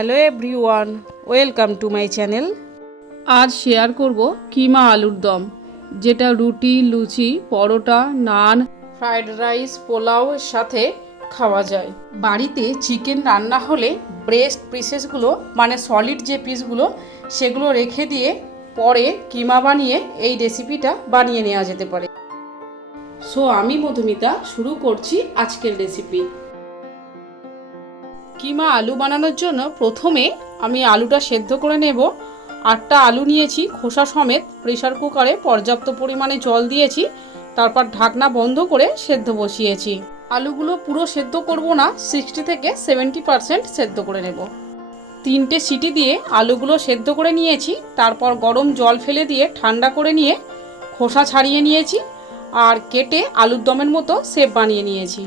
Hello everyone, welcome to my channel. আজ share করব কিমা আলুর দম, যেটা রুটি, লুচি, পরোটা, নান, ফ্রাইড রাইস, পোলাওয়ের সাথে খাওয়া যায়। বাড়িতে চিকেন রান্না হলে ব্রেস্ট পিসেসগুলো মানে সলিড যে পিসগুলো সেগুলো রেখে দিয়ে পরে কিমা বানিয়ে এই রেসিপিটা বানিয়ে নেওয়া যেতে পারে। সো আমি মধুমিতা শুরু করছি আজকের রেসিপি। কিমা আলু বানানোর জন্য প্রথমে আমি আলুটা সেদ্ধ করে নেব। 8টা আলু নিয়েছি খোসা সমেত, প্রেসার কুকারে পর্যাপ্ত পরিমাণে জল দিয়েছি, তারপর ঢাকনা বন্ধ করে সেদ্ধ বসিয়েছি। আলুগুলো পুরো সেদ্ধ করব না, 60 থেকে 70% সেদ্ধ করে নেব। 3টে সিটি দিয়ে আলুগুলো সেদ্ধ করে নিয়েছি, তারপর গরম জল ফেলে দিয়ে ঠান্ডা করে নিয়ে খোসা ছাড়িয়ে নিয়েছি আর কেটে আলুর দমের মতো শেপ বানিয়ে নিয়েছি।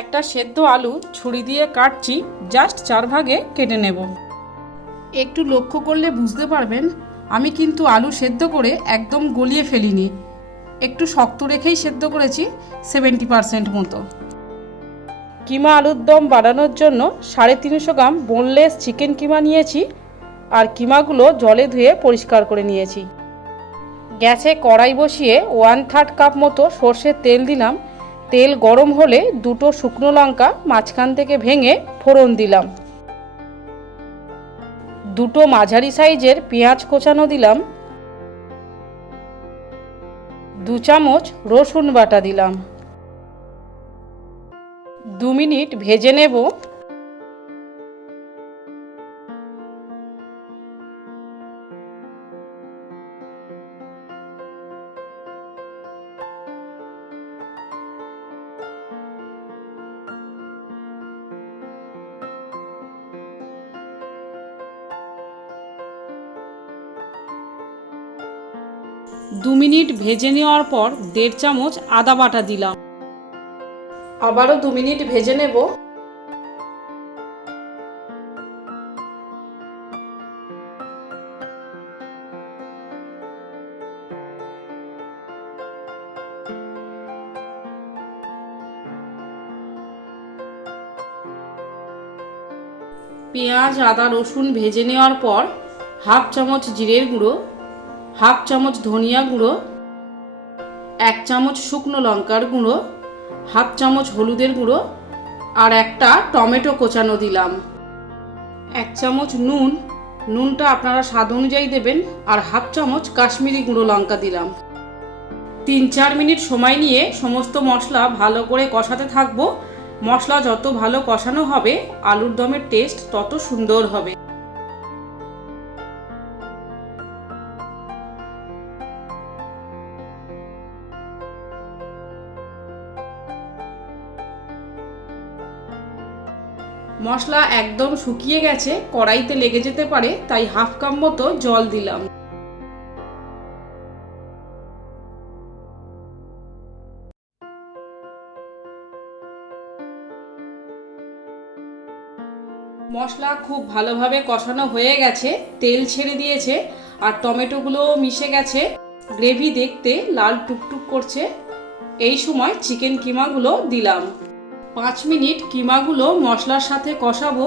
একটা সেদ্ধ আলু ছুরি দিয়ে কাটছি, জাস্ট 4 ভাগে কেটে নেব। একটু লক্ষ্য করলে বুঝতে পারবেন আমি কিন্তু আলু সেদ্ধ করে একদম গলিয়ে ফেলিনি, একটু শক্ত রেখেই সেদ্ধ করেছি, 70% মতো। কিমা আলুর দম বানানোর জন্য 350 গ্রাম বোনলেস চিকেন কিমা নিয়েছি আর কিমাগুলো জলে ধুয়ে পরিষ্কার করে নিয়েছি। গ্যাসে কড়াই বসিয়ে 1/3 কাপ মতো সর্ষের তেল দিলাম। তেল গরম হলে 2টো শুকনো লঙ্কা মাঝখান থেকে ভেঙে ফোড়ন দিলাম। 2টো মাঝারি সাইজের পেঁয়াজ কোচানো দিলাম। 2 চামচ রসুন বাটা দিলাম। 2 মিনিট ভেজে নেব। দু মিনিট ভেজে নেওয়ার পর 1.5 চামচ আদা বাটা দিলাম। আবারও 2 মিনিট ভেজে নেব। পেঁয়াজ, আদা, রসুন ভেজে নেওয়ার পর 1/2 চামচ জিরের গুঁড়ো, 1/2 চামচ ধনিয়া গুঁড়ো, 1 চামচ শুকনো লঙ্কার গুঁড়ো, 1/2 চামচ হলুদের গুঁড়ো আর একটা টমেটো কোচানো দিলাম। 1 চামচ নুন, নুনটা আপনারা স্বাদ অনুযায়ী দেবেন, আর 1/2 চামচ কাশ্মীরি গুঁড়ো লঙ্কা দিলাম। 3-4 মিনিট সময় নিয়ে সমস্ত মশলা ভালো করে কষাতে থাকবো। মশলা যত ভালো কষানো হবে আলুর দমের টেস্ট তত সুন্দর হবে। মশলা একদম শুকিয়ে গেছে, কড়াইতে লেগে যেতে পারে, তাই 1/2 কাপ মতো জল দিলাম। মশলা খুব ভালোভাবে কষানো হয়ে গেছে, তেল ছেড়ে দিয়েছে আর টমেটোগুলোও মিশে গেছে। গ্রেভি দেখতে লাল টুকটুক করছে। এই সময় চিকেন কিমাগুলো দিলাম। 5 মিনিট কিমাগুলো মশলার সাথে কষাবো।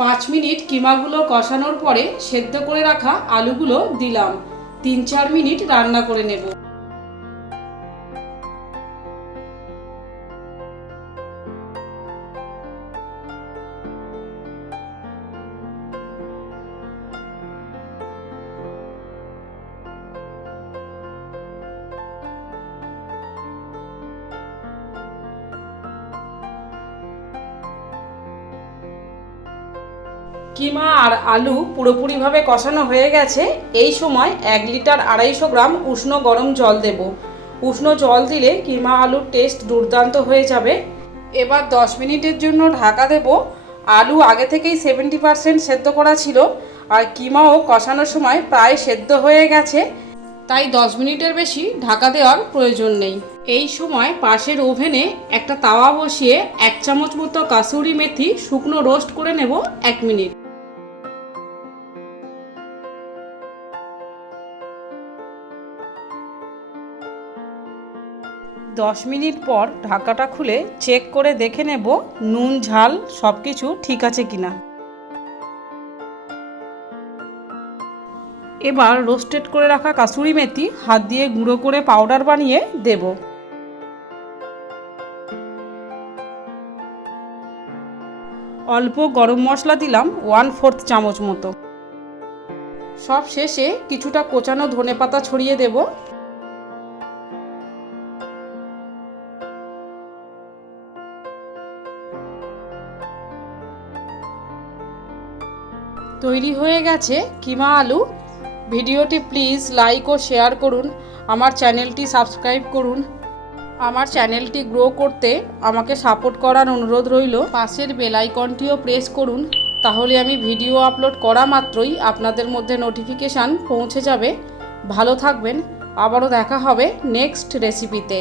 পাঁচ মিনিট কিমাগুলো কষানোর পরে সেদ্ধ করে রাখা আলুগুলো দিলাম। 3-4 মিনিট রান্না করে নেব। কিমা আর আলু পুরোপুরিভাবে কষানো হয়ে গেছে। এই সময় 1 লিটার 250 গ্রাম উষ্ণ গরম জল দেব। উষ্ণ জল দিলে কিমা আলুর টেস্ট দুর্দান্ত হয়ে যাবে। এবার 10 মিনিটের জন্য ঢাকা দেব। আলু আগে থেকেই 70% সেদ্ধ করা ছিল, আর কিমাও কষানোর সময় প্রায় সেদ্ধ হয়ে গেছে, তাই 10 মিনিটের বেশি ঢাকা দেওয়ার প্রয়োজন নেই। এই সময় পাশের ওভেনে একটা তাওয়া বসিয়ে 1 চামচ মতো কাসুরি মেথি শুকনো রোস্ট করে নেব 1 মিনিট। দশ মিনিট পর ঢাকাটা খুলে চেক করে দেখে নেব নুন ঝাল সব কিছু ঠিক আছে কিনা। এবার রোস্টেড করে রাখা কাসুরি মেথি হাত দিয়ে গুঁড়ো করে পাউডার বানিয়ে দেব। অল্প গরম মশলা দিলাম 1/4 চামচ মতো। সব শেষে কিছুটা কোচানো ধনেপাতা ছড়িয়ে দেব। তৈরি হয়ে গেছে কিমা আলু। ভিডিওটি প্লিজ লাইক ও শেয়ার করুন, আমার চ্যানেলটি সাবস্ক্রাইব করুন। আমার চ্যানেলটি গ্রো করতে আমাকে সাপোর্ট করার অনুরোধ রইল। পাশের বেল আইকনটিও প্রেস করুন, তাহলে আমি ভিডিও আপলোড করা মাত্রই আপনাদের মধ্যে নোটিফিকেশান পৌঁছে যাবে। ভালো থাকবেন, আবারও দেখা হবে নেক্সট রেসিপিতে।